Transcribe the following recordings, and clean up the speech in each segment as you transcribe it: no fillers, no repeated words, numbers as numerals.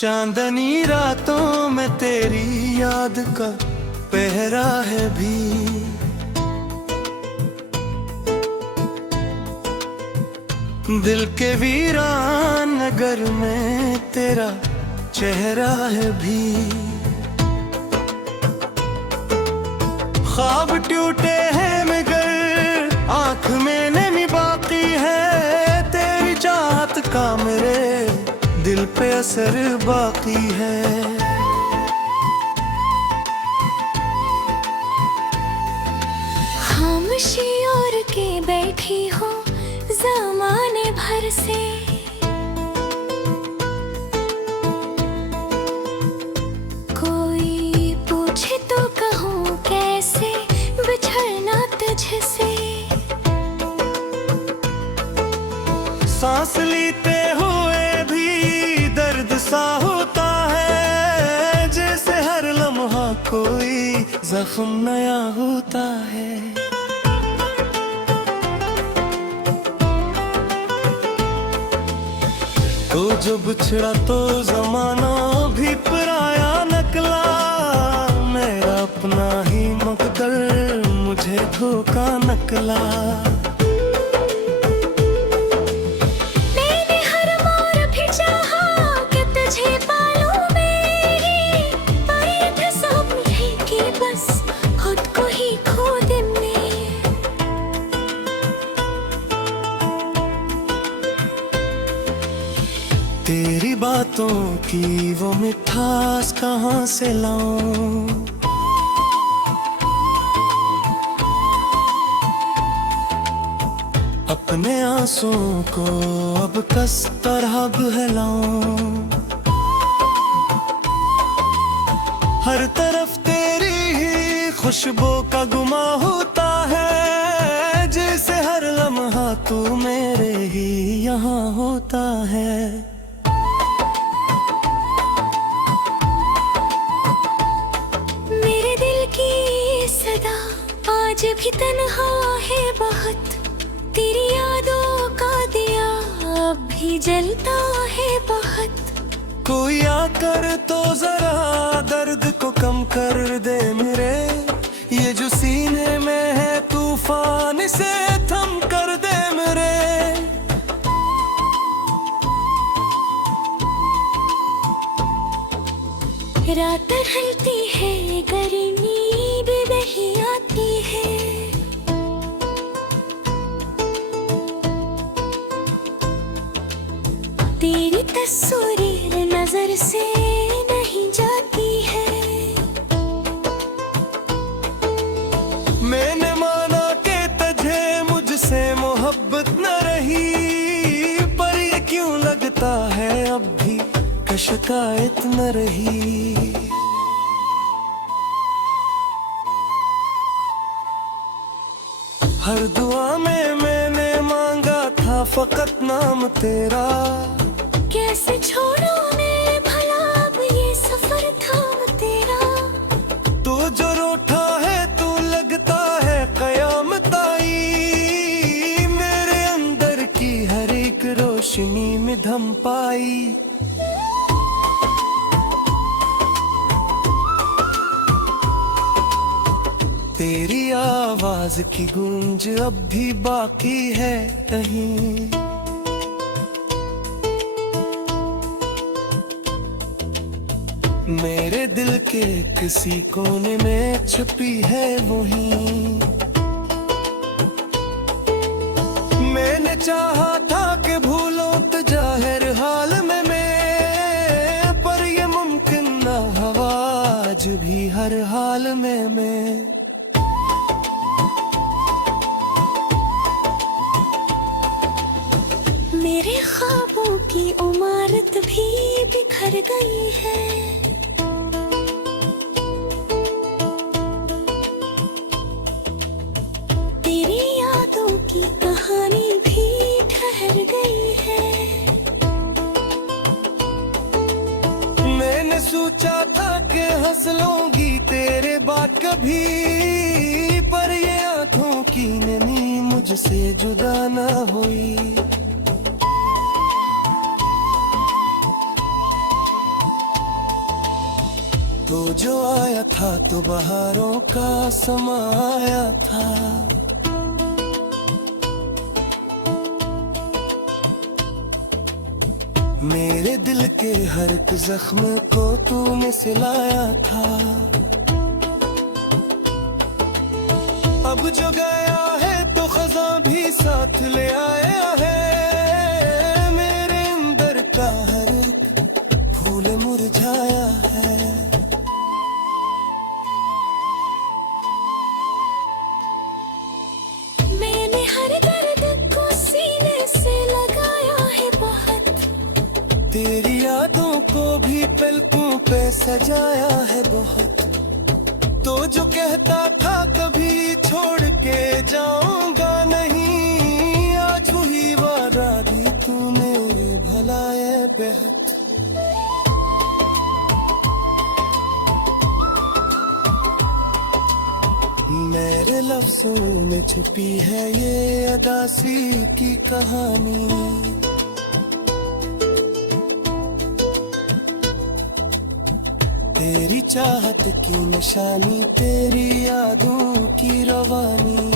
चांदनी रातों में तेरी याद का पहरा है भी। दिल के वीरान नगर में तेरा चेहरा है भी। ख्वाब टूटे हैं मगर आंख में नमी बाकी है। तेरी चाहत का मेरे दिल पे असर बाकी है। खामोशी ओढ़ के बैठी हूँ ज़माने भर से। कोई पूछे तो कहूँ कैसे बिछड़ना तुझसे। सांस लेते हुए भी दर्द सा होता है। जैसे हर लम्हा कोई जख्म नया होता है। तो जो बिछड़ा तो जमाना भी पराया निकला। मेरा अपना ही मकदर मुझे धोखा निकला। मैंने हर मोड़ भी चाहा कि तुझे पालूं मैं, पर ये था स्वप्न है कि बस खुद को ही खो देने। तेरी बातों की वो मिठास कहाँ से लाऊं। अपने आंसुओं को अब किस तरह बहलाऊं। हर तरफ तेरी ही खुशबू का गुमा होता है। जैसे हर लम्हा तू मेरे ही यहाँ होता है। मेरे दिल की सदा आज भी तन्हा है बहुत। तेरी यादों का दिया अब भी जलता है बहुत। कोई आकर तो जरा दर्द को कम कर दे मेरे। ये जो सीने में है तूफान से थम कर दे मेरे। रात ढलती है गर्मी भी नहीं आती है। तेरी तस्वीर नजर से नहीं जाती है। मैंने माना कि तुझे मुझसे मोहब्बत न रही। पर ये क्यों लगता है अब भी कि शिकायत न रही। हर दुआ में मैंने मांगा था फकत नाम तेरा। कैसे छोड़ूं मैं भला अब ये सफर थाम तेरा। तू जो रूठा है तू लगता है कयामत आई। मेरे अंदर की हर एक रोशनी में धम पाई। तेरी आवाज की गूंज अब भी बाकी है कहीं। मेरे दिल के किसी कोने में छुपी है वही। मैंने चाहा था कि भूलों तुझे हर हाल में मैं। पर ये मुमकिन न हुआ आज भी हर हाल में मैं। मेरे ख्वाबों की इमारत भी बिखर गई है। तेरी यादों की कहानी भी ठहर गई है। मैंने सोचा था कि हंस लूंगी तेरे बाद कभी। पर ये आंखों की नमी मुझसे जुदा न हुई। तो जो आया था तो बहारों का समा आया था। मेरे दिल के हर एक जख्म को तूने सिलाया था। अब जो गया है तो खजा भी साथ ले आया है। मेरे अंदर का हर एक फूल मुरझाया है। मैंने हर दर्द को सीने से लगाया है बहुत। तेरी यादों को भी पलकों पे सजाया है बहुत। तो जो कहता था कभी छोड़ के जाऊंगा नहीं, आज वही वादा भी तूने भलाए बेहद। मेरे लफ्जों में छुपी है ये अदासी की कहानी। तेरी चाहत की निशानी, तेरी यादों की रवानी।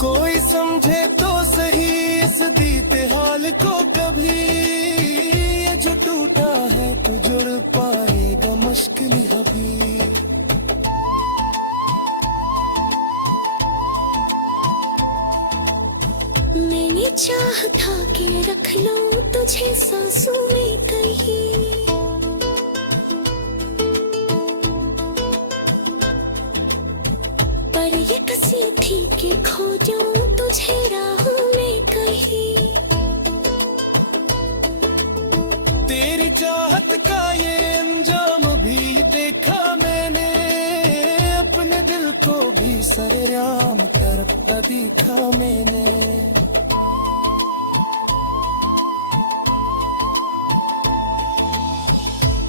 कोई समझे तो सही इस दीते हाल को कभी। ये जो टूटा है तो जुड़ पाएगा मुश्किल अभी। मैंने चाह था कि रख लूं तुझे सांसों में कहीं। पर ये कसी थी कि खो जाऊं तुझे राहों में कहीं। तेरी चाहत का ये अंजाम भी देखा मैंने। अपने दिल को भी सरेआम तड़पता देखा मैंने।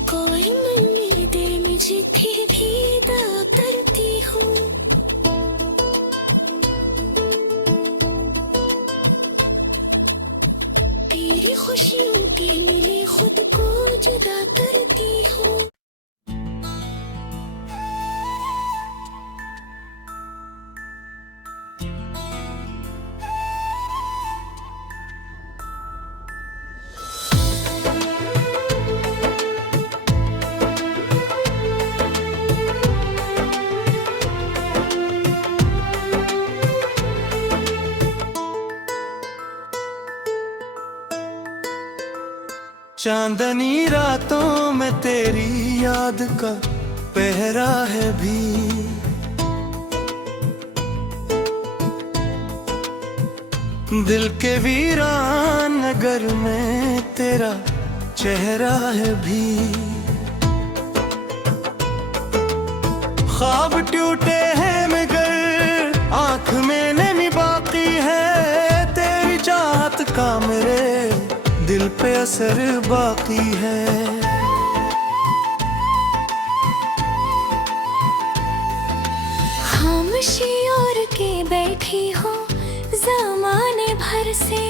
कोई मन मेरे दिल में जिथे भी दा करती हूँ। तेरी खुशियों के लिए खुद को जुदा करती हूँ। चांदनी रातों में तेरी याद का पहरा है भी। दिल के वीरान नगर में तेरा चेहरा है भी। ख्वाब टूटे हैं मगर आंख में नमी बाकी है। तेरी चाहत का मेरे दिल पे असर बाकी है। खामोशी और के बैठी हो ज़माने भर से।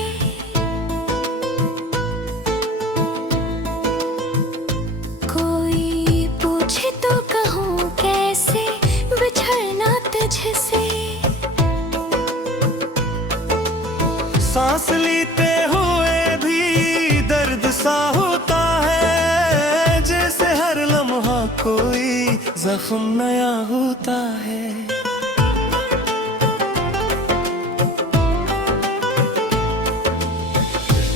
कोई पूछे तो कहूँ कैसे बिछड़ना तुझसे। सांस लेते हुए भी दर्द सा होता है। जैसे हर लम्हा कोई जख्म नया होता है।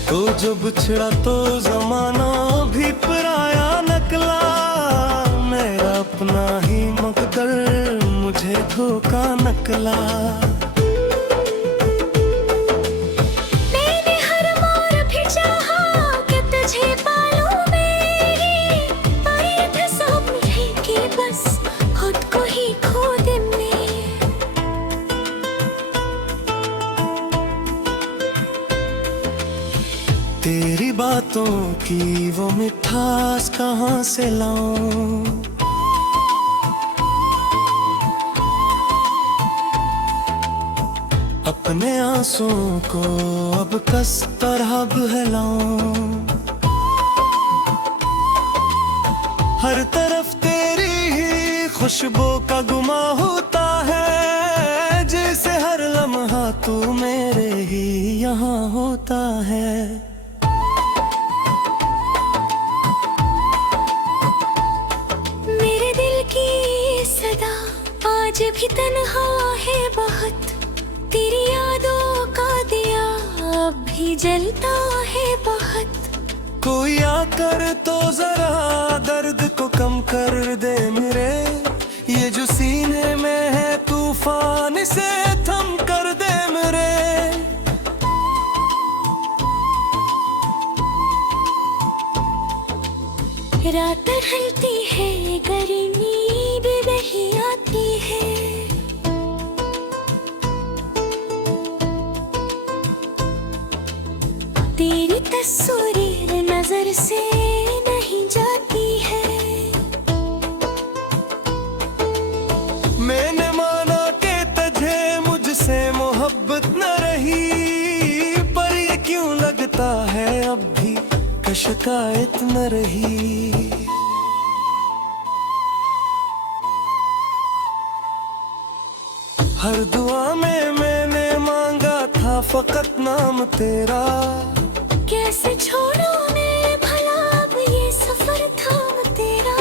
तो जो बिछड़ा तो जमाना भी पराया नकला। मेरा अपना ही मकदर मुझे धोखा नकला। तेरी बातों की वो मिठास कहाँ से लाऊं। अपने आंसुओं को अब कस तरह बहलाऊं। हर तरफ तेरी ही खुशबू का गुमा होता है, जैसे हर लम्हा तू मेरे ही यहाँ होता है। मेरे दिल की सदा आज भी तन्हा है बहुत, तेरी यादों का दिया अब भी जलता है बहुत। कोई आकर तो जरा दर्द को कम कर दे मेरे, ये जो सीने में है तूफान से थम कर दे मेरे। रात ढलती है गर्मी भी नहीं आती है, तेरी तस्वीर नजर से नहीं जाती है। मैंने माना कि तुझे मुझसे मोहब्बत न रही, पर ये क्यों लगता है अब भी कि शिकायत न रही। हर दुआ में मैंने मांगा था फकत नाम तेरा, कैसे छोड़ूं मैं भला अब ये सफर थाम तेरा।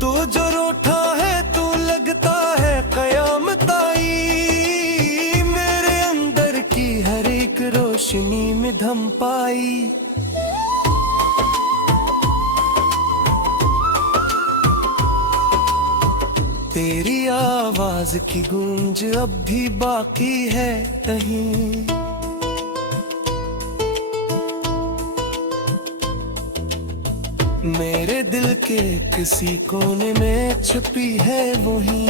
तू जो रूठा है तू लगता है कयामत आई, मेरे अंदर की हर एक रोशनी में धम पाई। तेरी आवाज की गूंज अब भी बाकी है कहीं, मेरे दिल के किसी कोने में छुपी है वही।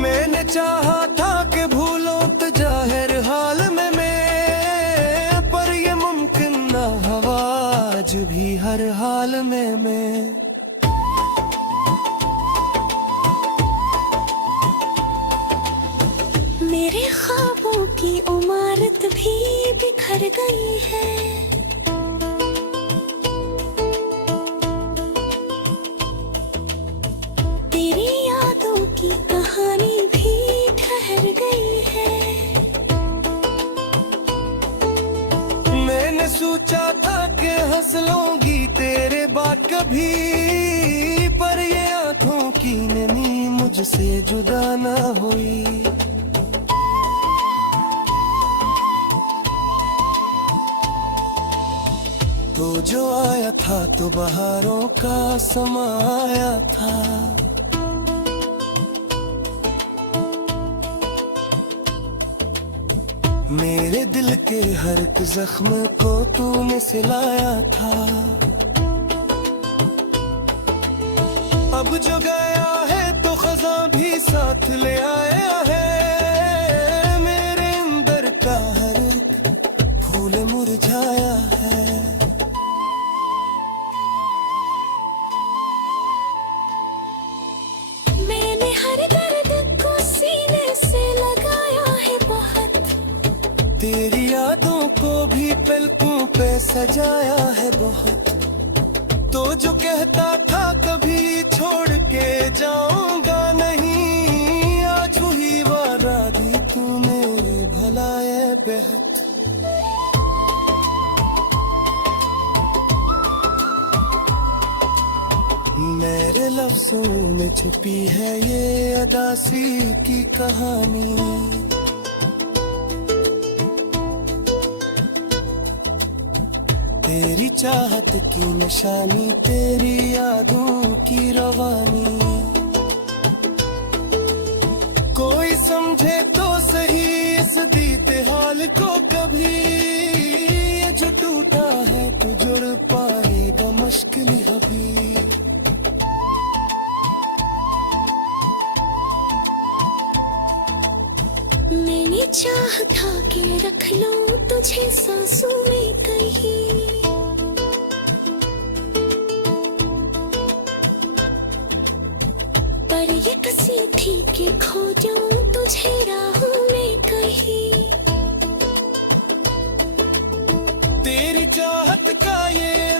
मैंने चाहा था कि भूलों तुझा हर हाल में मैं, पर ये मुमकिन ना हुआ आज भी हर हाल में मैं। मेरे ख्वाबों की इमारत भी बिखर गई है, तेरी यादों की कहानी भी ठहर गई है। मैंने सोचा था कि हंस लूंगी तेरे बाद कभी, पर ये आंखों की नमी मुझसे जुदा ना हुई। तो जो आया था तो बहारों का समा आया था, मेरे दिल के हर एक जख्म को तूने सिलाया था। अब जो गया है तो खजा भी साथ ले आया है, मेरे अंदर का हर एक फूल मुरझाया है। मैंने हर दर्द को सीने से लगाया है बहुत, तेरी यादों को भी पलकों पे सजाया है बहुत। तो जो कहता था कभी छोड़ के जाऊंगा नहीं, आज वही वादा दी तूने भला है बेहद। मेरे लफ्जों में छुपी है ये अदासी की कहानी, तेरी चाहत की निशानी, तेरी यादों की रवानी। कोई समझे तो सही इस दीते हाल को कभी, ये जो टूटा है तो जुड़ पाएगा मुश्किल अभी। मैंने चाह था कि रख लूं तुझे सांसों में कहीं, पर ये कसी थी कि खो जाऊं तुझे राहों में कहीं। तेरी चाहत का ये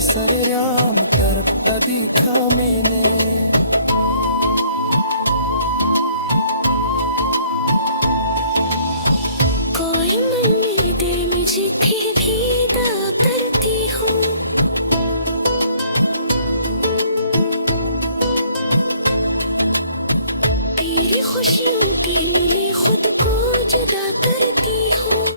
सरेआम तड़पता देखा मैंने। कोई मन में दिल में जिथे भी दा करती हूँ, तेरी खुशियों के लिए खुद को जुदा करती हूँ।